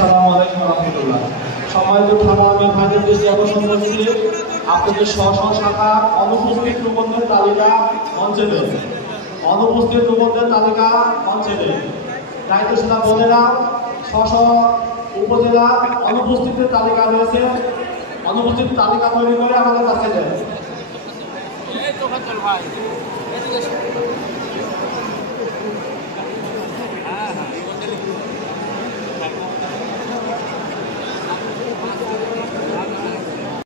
আসসালামু আলাইকুম রাহমাতুল্লাহ। সম্মানিত থানা আমি ভাইদের দৃষ্টি আকর্ষণ করছি, আপনাদের স্ব শাখা অনুপস্থিত প্রবন্ধের তালিকা মঞ্চে দেন। অনুপস্থিত প্রবন্ধের তালিকা মঞ্চে দেন। দায়িত্বশীলা বোনেরা স্ব উপজেলা অনুপস্থিতের তালিকা রয়েছে, অনুপস্থিত তালিকা তৈরি করে আমাদের কাছে দেন।